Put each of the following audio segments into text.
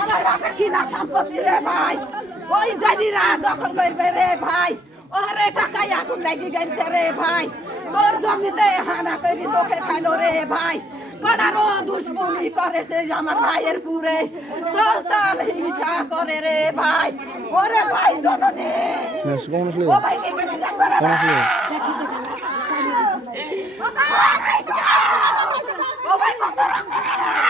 আমার বাপের কিনা সম্পত্তি রে ভাই? ওই জানিরা দখল করবে রে ভাই। ওরে টাকায় আগুন লাগি গেছে রে ভাই। তোর জমিতে হানা করি তোকে খাইলো রে ভাই। কড়ারও দুশ্মনী করে সে আমার ভাইয়ের পুরে। তোর তার হিংসা করে রে ভাই। ওরে ভাই জননী। ও ভাই কে কেটে যাবে ও ভাই কত রকম এই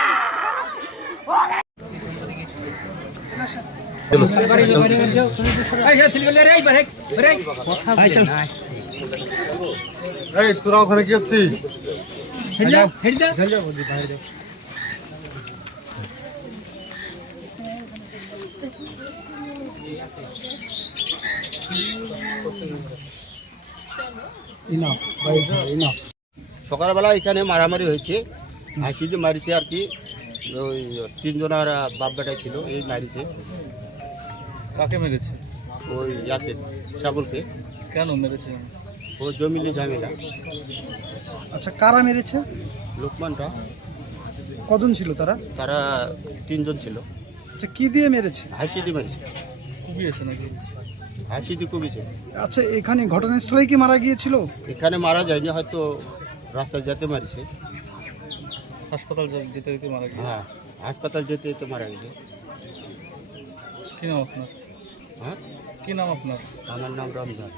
তোরা ওখানে কি সকালবেলা এখানে মারামারি হয়েছে। হাসি মারিছে আর কি। ওই তিনজনের বাপ বেটা ছিল এই মারিছে কাকে মেরেছে? ওই ইয়াকে সাবলকে কেন মেরেছে? ও জমিলি ঝামেলা। আচ্ছা কারা মেরেছে? লোকমানটা। কজন ছিল তারা? তারা তিনজন ছিল। আচ্ছা কি দিয়ে মেরেছে? হাসি দিয়ে মারিছে। কুপিয়েছে নাকি? হাসি দিয়ে কমিছে আচ্ছা এখানে ঘটনাস্থলেই কি মারা গিয়েছিল? এখানে মারা যায়নি হয়তো রাস্তায় যেতে মারিছে। হাসপাতাল যেতে যেতে মারা গেছে হ্যাঁ হাসপাতাল যেতে যেতে মারা গেছে কি নাম আপনার? হ্যাঁ? কি নাম আপনার? আমার নাম রমজান।